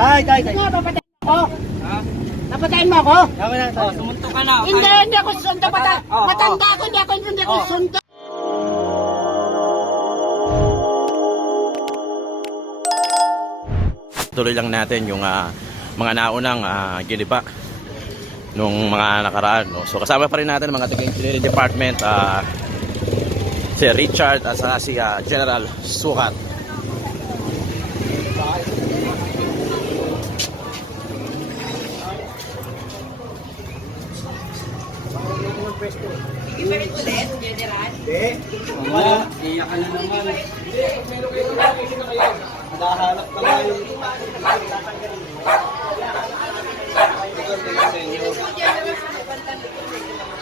Tay, tay, tay. Nga, papatayin mo ako. Napatayin mo ako? Tama na, tay. Sumunto ka na. Hindi, hindi ako susundo. Pata Oh, matanda ako, hindi ako, hindi ako susundo. Tuloy lang natin yung ah, mga naunang uh, giniba nung mga nakaraan. No? So kasama pa rin natin ang mga taga engineering department, ah, si Richard at saka si ah, General Sukat. Wala. Iyak ka na naman. Nakahanap ka nga yung...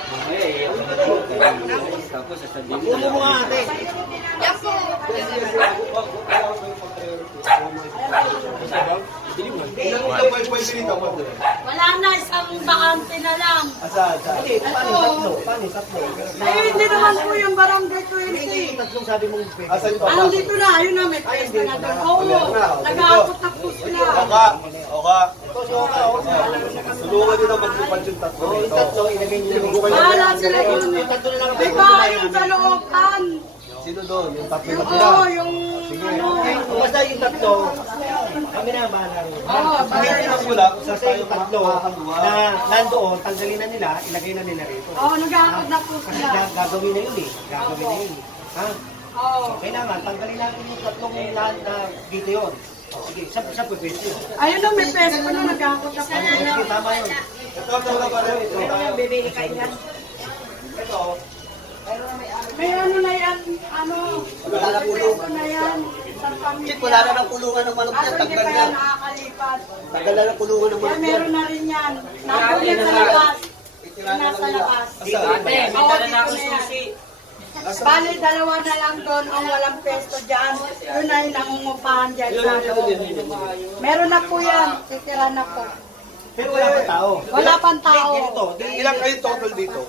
Okay, iyak ka na naman. Tapos sasabihin mo. Ulo mo nga ate. Wala na, isang bakante na lang. Asa, asa. Hindi, paano yung tatlo? Paano yung tatlo? Eh, hindi naman po yung barangay Hindi, 20. Tatlong sabi mong pwede. Asan yung Ang dito na, ayun na, may pesta na doon. Oo, nag-aakot na po sila. Oka, oka. Tulungan nyo na maglipad yung tatlo Oo, yung dito. tatlo, ilagay niyo yung Bahala sila doon. tatlo na lang. May bahay yung sa looban. Sino doon? Yung tatlo Yung, na tira. oo, yung ano. Kung basta yung tatlo, kami na ang bahala rin. Oo, Hindi bahay. na wala. Kung Basta yung tatlo na nandoon, tanggalin na nila, ilagay na nila rito. Oo, nag-aakot na po Kasi sila. ga- gagawin na yun eh. Gagawin na yun eh. Ha? Oo. Kailangan, tanggalin natin yung tatlong na, na dito yun. O, Sige, sa, sa pwede yun. Ayun na, may na, nag-aakot na po. Sige, tama yun. Ito, ito na pa rin. Ito. May ano na yan, ano, may pesta na yan. Pamilya. Wala na ng kulungan ng manok hindi pa yan nakakalipat. Tanggal na ng kulungan ng Yan, meron na rin yan. Nandun yan sa labas. Nasa labas. Ate, may dala na akong susi. Bali, dalawa na lang doon ang walang pesto dyan. Yun ay nangungupahan dyan sa loob. Meron na po yan. Titira na po. Pero wala pa tao. Wala pang tao. Ganito, Ilan kayo total dito?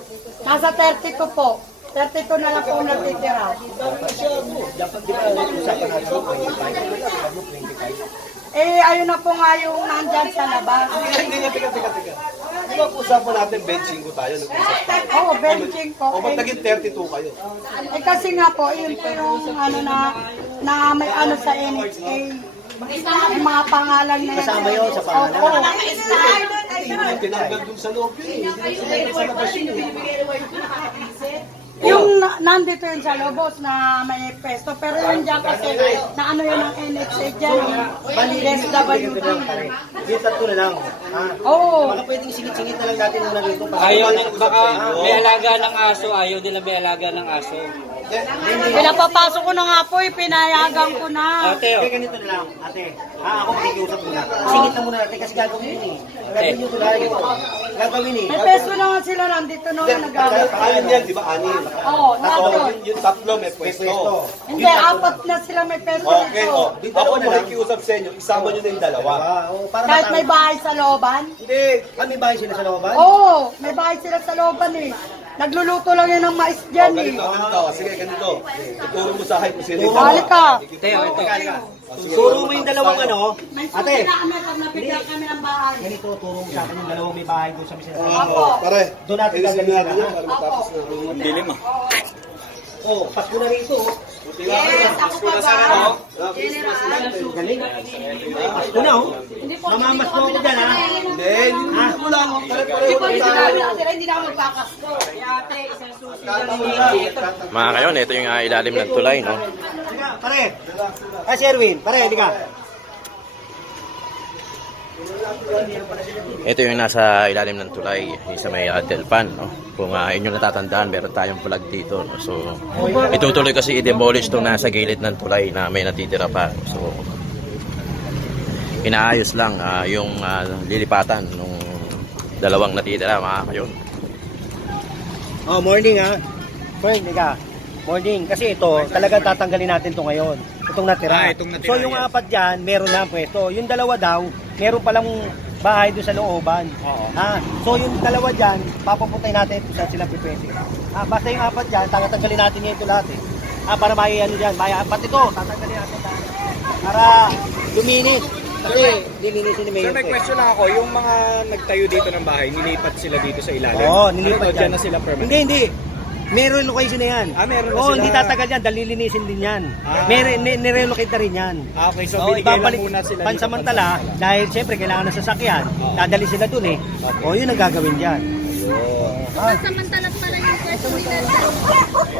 Nasa 32 po. 32 na lang po natitira. dapat di ba usapan natin 25? Eh, ayun na po nga yung nandyan sa labas. Hindi, hindi tika, tika, tika. Di ba usapan natin benching ko tayo? nag-usap tayo. Oo, benching po. O ba't Eh, naging 32 kayo? eh, kasi nga po, yun po yung ano na, na may ano sa NHA. May mga pangalan na Kasama yun sa pangalan. Yung tinanggal dun sa loob yun. eh. Tinanggal sa labas yun. Yung na, nandito yun sa Lobos na may pesto, pero yun dyan kasi na ano yun ang NHA dyan, Bali, SWD. Yung tatlo na lang. Ha? Oo. Baka pwedeng singit-singit na lang natin muna rito. Ayaw na, baka may alaga ng aso, ayaw nila may alaga ng aso. Pinapapasok ko na nga po, eh, pinayagan ko na. Ate, oh. Kaya ganito na lang, ate. Ah, ako makikiusap muna. Singit na muna natin kasi gagawin yun eh. Gagawin yun tulad ito. Gagawin eh. May pesto na nga sila nandito na nag-aaway. Anim yan, di ba? Anim. Oo, Tatlo, tatlo. yung, yung tatlo may pwesto. pwesto. Hindi, apat na sila may pesto Okay, dito. o. Ako makikiusap sa inyo, isama nyo na yung dalawa. Ah, oh, para Kahit may matama. bahay sa looban. Hindi, Ah, may bahay sila sa looban? Oo, may bahay sila sa looban eh. Nagluluto lang yun ng mais oh, dyan eh. ganito, ganito. Sige, ganito. Ituro mo sa akin kung sino yung Balik ka. Teo, ito. Turo mo yung dalawang ano. May Ate, susi na kami pag nabigyan kami ng bahay. ganito, turo mo sa akin yung dalawang may bahay doon sa sinasabi. Opo. Pare, Doon natin ilisin gagawin natin na, para matapos na. Ang dilim ah. Oh, Pasko na rito. oh. Yes, ako pa ba? General. Galing. Pasko na oh. Mamamas mo ako dyan ha. Hindi, hindi mo lang. Pare-pareho Hindi po hindi tayo. namin nakatira, hindi na ako magpakasto. Mga kayon, ito yung ah, ilalim ng tulay. No? Pare. Ah, si Erwin, pare, halika. Ito yung nasa ilalim ng tulay, yung sa may uh, Delpan. No? Kung uh, inyo natatandaan, meron tayong plug dito. No? So, itutuloy kasi i-demolish itong nasa gilid ng tulay na may natitira pa. So, inaayos lang ah, yung ah, lilipatan ng dalawang natitira mga kayon. Oh, morning ha. Friend, halika. Morning. Kasi ito, talagang tatanggalin natin to ngayon. Itong natira. Ah, itong natira, so yung yes. apat dyan, meron na ang pwesto. Yung dalawa daw, meron palang bahay doon sa looban. Oo. Ha? So yung dalawa dyan, papapuntay natin kung saan sila pipwede. Ha? Basta yung apat dyan, tatanggalin natin ngayon ito lahat eh. Ha? Para may ano dyan, may apat ito, tatanggalin natin lahat. Para luminis. Kasi lilinisin ni Sir, Mayor. may ko eh. question lang ako. Yung mga nagtayo dito ng bahay, nilipat sila dito sa ilalim? Oo, nilipat Ano, yan. dyan na sila permanent? Hindi, hindi. Meron location na yan. Ah, meron na Oo, sila. hindi tatagal yan. Dahil lilinisin din yan. Ah. Meron, ni- nirelocate na rin yan. Ah, okay, so Oo, binigay lang ibabalik muna sila dito pansamantala dahil siyempre kailangan ng sasakyan. Dadali sila dun eh. O yun ang gagawin dyan. Samantalat pala yung nila.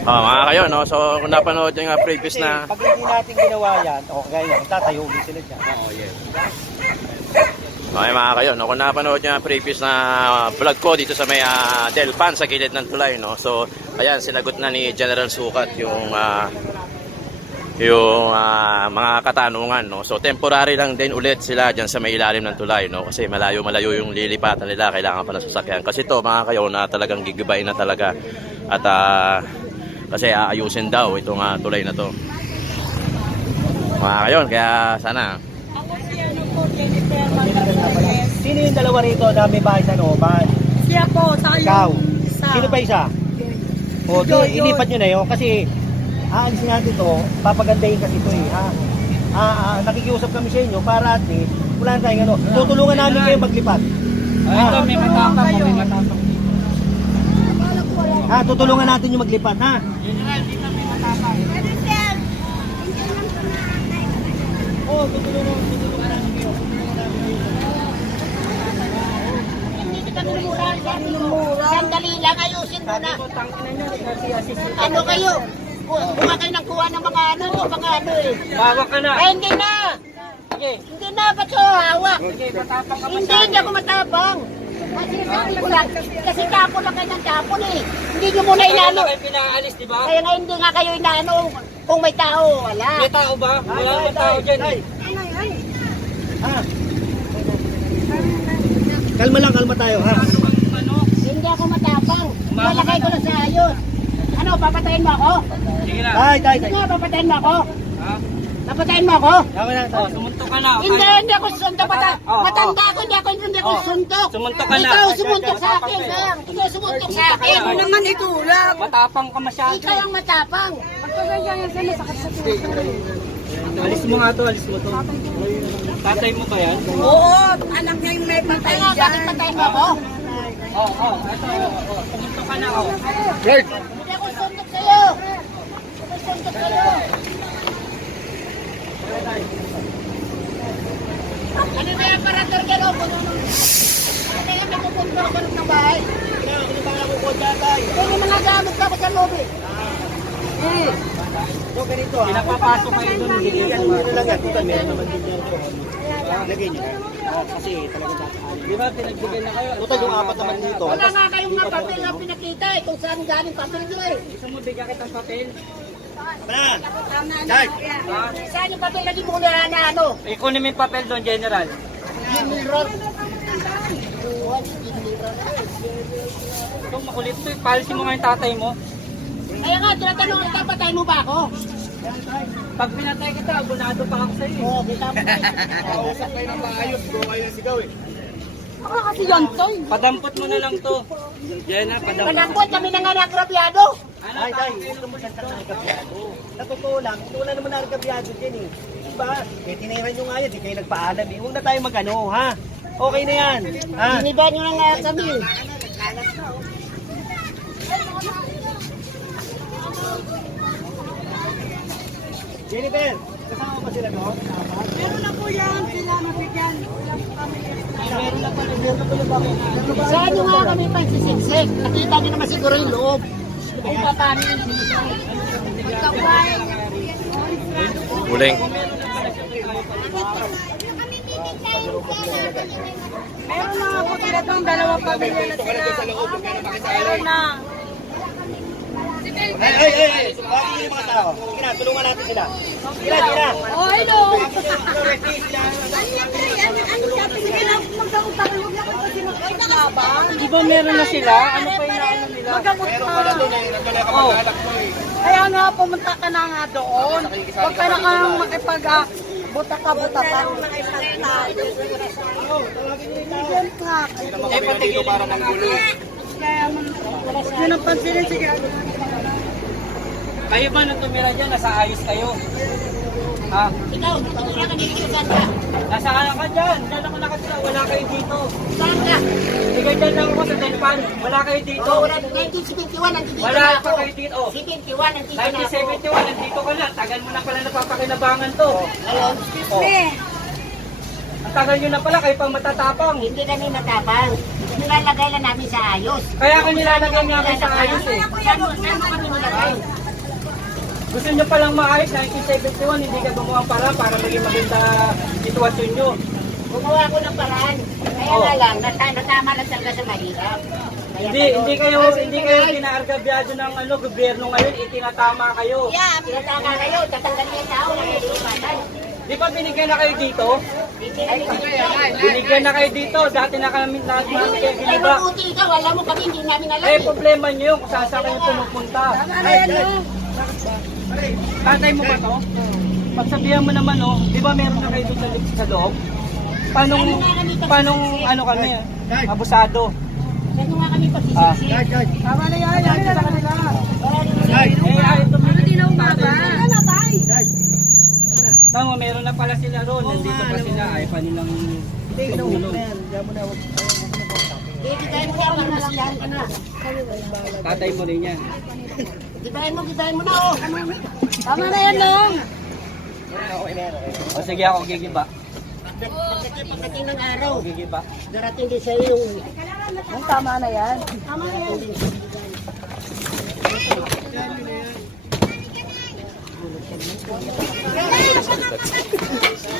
Ah, mga kayo, no? So, kung napanood yung uh, previous Kasi na... pag hindi natin ginawa yan, o kaya yan, tatayo ulit sila dyan. Oo, yes. Okay mga kayo, no? kung napanood nyo ang previous na vlog ko dito sa may ah, Delpan sa gilid ng tulay, no? So, ayan, sinagot na ni General Sukat yung ah, yung ah, mga katanungan, no? So, temporary lang din ulit sila dyan sa may ilalim ng tulay, no? Kasi malayo-malayo yung lilipatan nila, kailangan pa ng sasakyan. Kasi to mga kayo, na talagang gigibayin na talaga. At ah, kasi aayusin daw itong ah, tulay na to. Mga kayo, kaya sana po, Jennifer Magalores. Sino yung dalawa rito na may bahay sa Nooban? Siya po, sa Ikaw. isa. Sino pa isa? O, Yun, di, ilipat nyo na yun kasi aalisin natin to, papagandahin kasi to eh, ha? Ah, ah, nakikiusap kami sa inyo para at least wala na tayong ano. Tutulungan namin kayo maglipat. Ay, ito, may matapang mo, may matapang. Ha, tutulungan natin yung maglipat, ha? Oo, tutulungan, tutulungan namin kayo. Hindi kita minumura. Sandali lang, ayusin mo na. Ano kayo? Ku- Kuha kayo ng kuha ng mga ano, mga ano eh. Bawa ka na. Ay, hindi na! Hindi na, ba't so hawak? Hindi, hindi ako matapang. Kasi sabi ko lang, kasi tapon lang kayo ng tapon eh. Hindi nyo muna Kaya inano. na kayo pinaalis, di ba? Kaya nga hindi nga kayo inaano kung may tao, wala. May tao ba? Wala may tao dyan. eh. Ha? Kalma lang, kalma tayo, ha? Hindi ako matapang. Malakay ko na sa ayos. Ano, papatayin mo ako? Sige na. Tay, tay, Hindi tay. nga, papatayin mo ako. Ha? Papatayin mo ako? Tama na, Oh, tay. sumunto ka na. Hindi, hindi ako suntok. Mata Oh, matanda ako, hindi ako, hindi ako Oh. suntok. Sumuntok ka na. Ikaw sumuntok sa akin, Sam. Ikaw sumuntok sa akin. Ako naman itulak. Matapang ka masyado. Ikaw ang matapang. Alis mo nga to, alis mo to. Tatay mo ba yan? Oo, anak niya yung may patay dyan. bakit patayin mo ako? Oo, oh, oh, ito, oh, oh. Sumunto ka na, oh. Hindi ako suntok sa'yo. Hindi ako suntok sa'yo. Ano ba yung parator ka rin? Ano yung napupunta rin ng bahay? Kaya mga gamit ka pa sa lobby. So, ganito, ha? Pinapapasok kayo doon, hindi Yan, ano lang yan. Dito, meron naman din yan. Lagay nyo. Ah, Kasi talaga tataanin. Di ba, pinagbigyan na kayo? Total yung apat naman dito. Wala nga kayong mga papel na pinakita eh. Kung saan galing papel nyo eh. Gusto mo bigyan kitang papel? Tay! Saan yung papel na di mo na ano? Ikunin mo yung papel doon, General. General. Ito, makulit to. Policy mo nga yung tatay mo. Kaya nga, tinatanong kita, patay mo ba ako? Pag pinatay kita, abonado pa ako sa'yo. eh. Oo, kita mo eh. Ako kasi yan, Toy. Padampot mo na lang to. Jenna, padampot. Malangkot kami na nga nagrabyado. Ay, tay, gusto mo siya sa nagkabyado. Sa totoo lang, wala naman nagkabyado dyan eh. Diba? Eh, tiniran nyo nga yan, di kayo nagpaalam eh. Huwag na tayo magano, ha? Okay na yan. Ha? Siniba nyo na nga kami. Jennifer, kasama ba sila doon? Meron na po yan, sila mabigyan. Saan nyo nga kami pa sisiksik? Nakita nyo naman siguro yung loob. Kung paano yung huling. Meron na nga po sila itong dalawang pamilya na sila. Meron na. Ay, ay, ay, ay! Bakit yung mga tao? Sige na, tulungan natin sila. Sige na, sige na. Oh, hello. Di ba meron na sila? Ano pa yung naano nila? Magamot na. Oh, Kaya nga pumunta ka na nga doon. Huwag ka na kang makipag ah, buta ka, buta ka. Bigyan ka. eh patigilin mo na ako. Huwag nyo nang pansinin. Sige. Kayo ba nung tumira dyan, nasa ayos kayo? Ha? Ikaw, tumira ka dito sa ka. Nasaan ka dyan? Dyan ako nakatira. Wala kayo dito. Saan ka? Ikaw dyan lang ako sa Delpan. Wala kayo dito. Oh, wala, 1971, nandito Wala na pa ako. kayo dito. 71, nandito na ako. 1971, nandito ka na. Tagal mo na pala napapakinabangan to. Ngayon, Ang tagal nyo na pala, kayo pang matatapang. hindi kami matapang. Nilalagay lang namin sa ayos. Kaya ka nilalagay kayo sa ayos eh. Saan mo, saan mo kami nilagay? Gusto nyo palang maayos, 1971, hindi ka gumawa para para maging maganda sitwasyon nyo. Gumawa ko ng paraan. Kaya Oh. nga lang, nata- natama lang talaga sa mahirap. Kaya Hindi, hindi kayo, hindi kayo kinaargabyado ng ano, gobyerno ngayon, itinatama kayo. Yeah, pinatama kayo, tatanggalin yung tao na may lupatan. Di ba binigyan na kayo dito? Hindi kami binigyan. Binigyan na kayo dito, dati na kami nagmamit kayo Ay, giniba. mabuti ikaw, alam mo kami, hindi namin alam. Eh, eh. problema nyo yun kung saan saan kayo pumupunta. Tatay mo ba to? Pagsabihan mo naman, oh, di ba meron na kayo dito sa- sa loob? Paano, paano, ano kami, abusado? Ano nga kami Ah. pagsisisi? Tama na yan, yan sa kanila. Eh, ay, ito Hindi na umaba. Tama, meron na pala sila roon. Nandito pa sila. Ay, pa nilang tumulong. Eh, na. Tatay mo rin yan. Gibahin mo, gibahin mo na, oh. Tama na yan, Nong. O sige ako, gigiba. Pagdating, pagdating ng araw, Gigiba. darating din sa yung... Ang tama na yan. Tama na yan.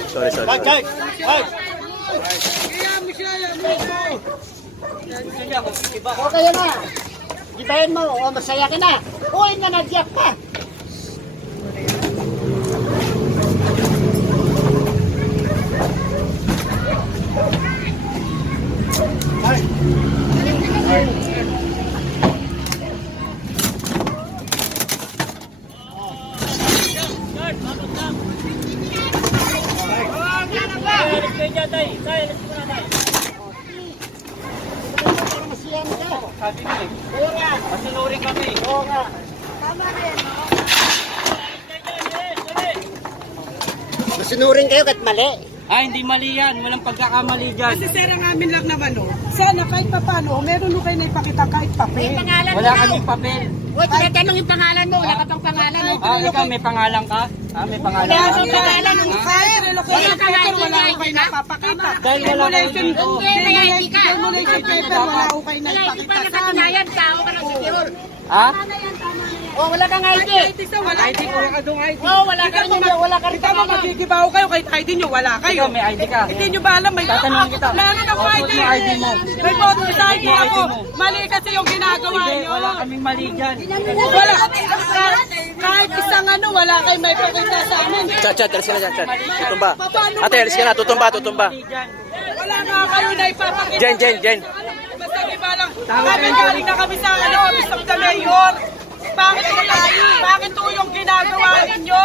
Sorry, sorry. sorry. Sige ako, gigiba. Okay na. Gibahin mo, oh, masaya ka na. Uy, na nagyak pa. Para masiyahan ka. Sabi ko eh. Kaya nga, Masunurin kami. oo nga. Masunurin kayo kahit mali. Ah, hindi mali yan. Walang pagkakamali dyan. Kasi sir, ang amin lang naman, oh. Sana kahit pa paano, meron ho kayo na ipakita kahit May papel. pangalan mo Wala daw. kaming papel. Huwag tinatanong yung pangalan mo. Wala ka pang pangalan. oh. Ah, ikaw may pangalan ka? Ah, may pangalan Wala ka? kang pangalan. oh. Kahit Wala relocation kang paper, ID wala ID kayo na? napapakita. Dahil wala kayo dito. Hindi, may ID ka. Demolition paper, wala ho kayo Kaya hindi pa nakatunayan, tao ka ng secure. Ha? Oh, wala kang ID. Wala ID ko yung adong ID. Oh, wala ka rin wala ka rin Kita mo, magigibaw kayo kahit ID nyo, wala kayo. Ikaw may ID ka. Hindi nyo ba alam, may Tatanungin kita. Meron ako Oh, ID. mo ID mo. May photo sa ID ako. ID. Mali kasi yung ginagawa Hindi, nyo. wala kaming mali dyan. Wala. Kahit, isang ano, wala kayo may pakita sa amin. Chat, chat, alis ka na chat. Tutumba. Ate, alis ka na, tutumba, tutumba. Wala nga kayo na ipapakita. Jen, Jen, Jen. Basta iba lang. Kami galing na kami sa ano, Office of the Mayor bakit, bakit, bakit po yung ginagawa ninyo?